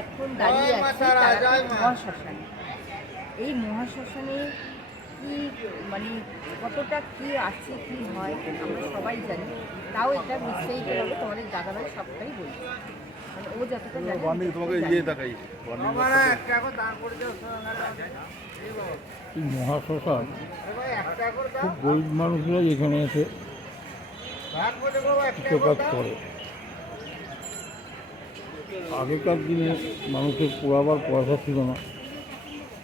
এখন দাঁড়িয়ে আছি মহাশ্মশানে। এই মহাশ্মশানে কি মানে কতটা কি আছে কি হয় আমরা সবাই জানি। তাও এটা বিস্তারিতভাবে তোমাদের দাদাভাই সবটাই বলছে। মানে ও যতটা জানে তোমাকে ইয়ে দেখাই মহাশ্মশান। খুব গরিব মানুষরা এখানে এসে করে। আগেকার দিনে মানুষের পোড়াবার পয়সা ছিল না।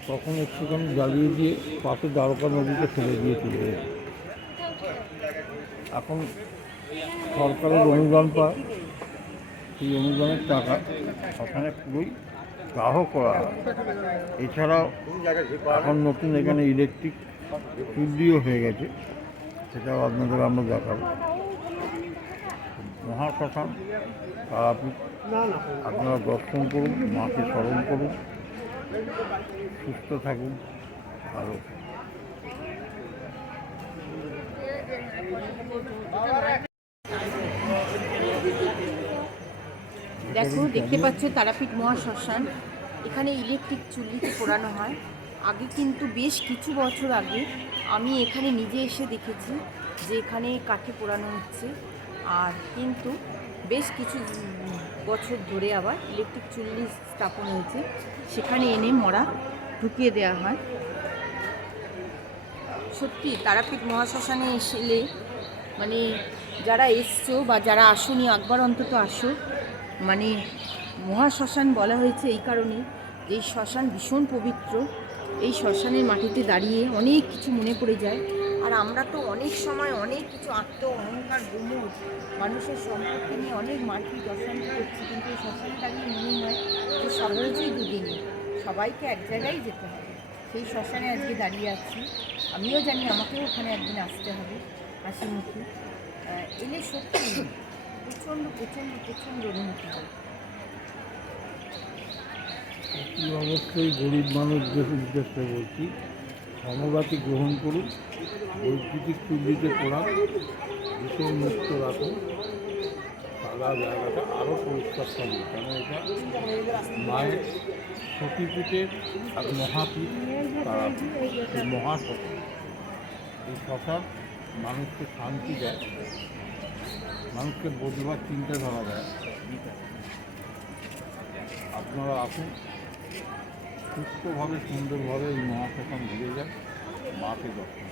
তখন একটুখানি জ্বালিয়ে দিয়ে পাশে দ্বারকা নদীতে ফেলে দিয়ে চলে এখন সরকারের অনুদান পায়, সেই অনুদানের টাকা ওখানে পুরোই দাহ করা। এছাড়াও এখন নতুন এখানে ইলেকট্রিক চুল্লিও হয়ে গেছে, সেটাও আপনাদের আমরা দেখাবো। মহাশ্মশান আপনারা দর্শন করুন, মাকে স্মরণ করুন, সুস্থ থাকুন ভালো দেখো, দেখতে পাচ্ছ তারাপীঠ মহাশ্মশান। এখানে ইলেকট্রিক চুল্লিতে পোড়ানো হয়। আগে কিন্তু বেশ কিছু বছর আগে আমি এখানে নিজে এসে দেখেছি যে এখানে কাঠে পোড়ানো হচ্ছে। আর কিন্তু বেশ কিছু বছর ধরে আবার ইলেকট্রিক চুল্লি স্থাপন হয়েছে। সেখানে এনে মরা ঢুকিয়ে দেওয়া হয়। সত্যি, তারাপীঠ মহাশ্মশানে এসেলে মানে যারা এসছো বা যারা আসনি, একবার অন্তত আসো। মানে মহাশ্মশান বলা হয়েছে এই কারণে যে শ্মশান ভীষণ পবিত্র। এই শ্মশানের মাটিতে দাঁড়িয়ে অনেক কিছু মনে পড়ে যায়। আর আমরা তো অনেক সময় অনেক কিছু আত্ম অহংকার গুমর মানুষের সম্পত্তি নিয়ে অনেক মাটি দর্শন করছি, কিন্তু এই দাঁড়িয়ে মনে হয় যে সব হয়েছেই দুদিনই সবাইকে এক জায়গায় যেতে হবে। সেই শ্মশানে আজকে দাঁড়িয়ে আছি। আমিও জানি আমাকেও ওখানে একদিন আসতে হবে হাসি মুখে এলে সত্যি প্রচণ্ড প্রচণ্ড প্রচণ্ড অনুভূতি হয়। অবশ্যই গরিব মানুষদের উদ্দেশ্যে বলছি সমবাতি গ্রহণ করুন, বৈদ্যুতিক চুল্লিতে পোড়ান ভীষণ মুক্ত রাখুন, সাদা জায়গাটা আরও পরিষ্কার থাকবে। কেন এটা মায়ের সতীপীঠের আর মহাপীঠ, তারা মহাশ্মশান এই শ্মশান মানুষকে শান্তি দেয়, মানুষকে বোঝবার চিন্তাধারা দেয়। আপনারা আসুন। সুস্থভাবে সুন্দরভাবে এই মহাশ্মশান ঘুরে যায় মাকে দর্শন